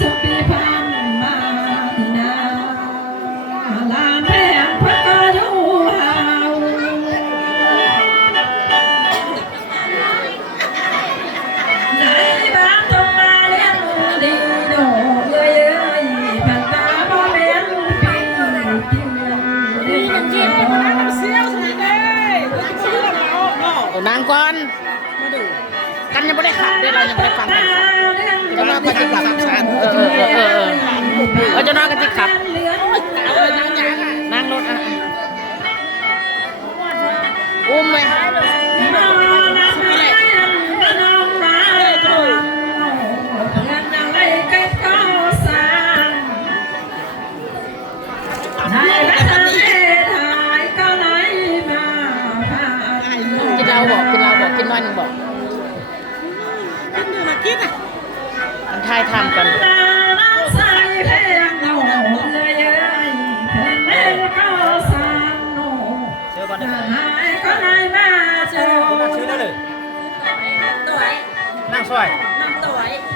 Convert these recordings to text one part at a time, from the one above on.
นางก่อนกันยังไม่ได้ขับด้วยเรายังไม่ได้ฟังกันจะนอนกันที่ขับจะนอนกันที่ขับนั่งรถอุ้มไหมกินน้อยหนึ่งบอกกินอ่ะมันทายทำกันนั่งซอย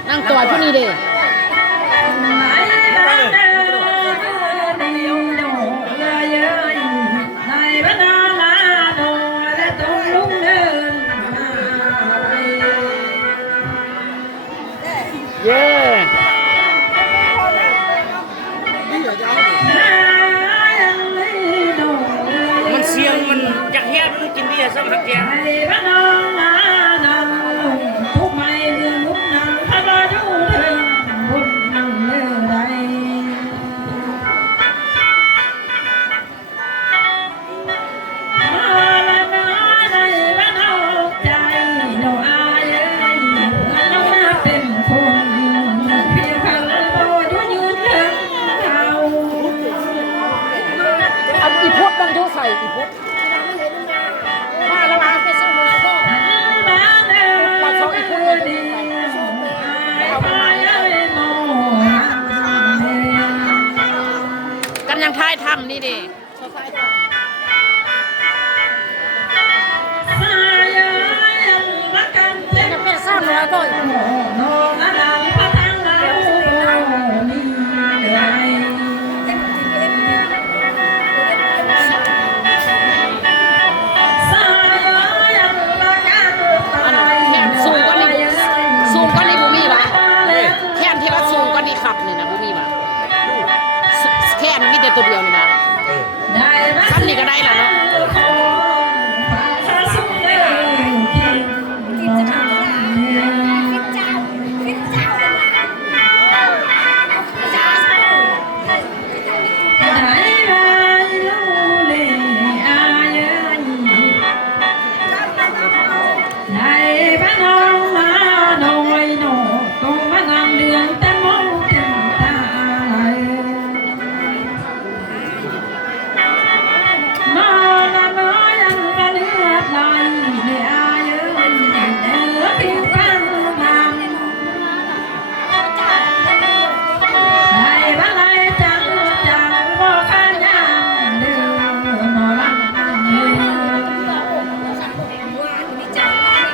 นั่งต่อยผู้นี้เด้เย้มันเสียงมันอยากเฮี้ยมันกินดีอะสักพักเดียวอีพุทธมันยุ่ใส่อีพุทธมาแล้วมาไปสู้มือก็มาชอบอีพุทธเลยกันยังท้ายทำนี่ดิจะเป็นเศร้าเนื้อก็ขับนี่นะบุมีมาแค่นี้มีแต่ตัวเดียวนี่นะซ้ำนี่ก็ได้ละเนาะ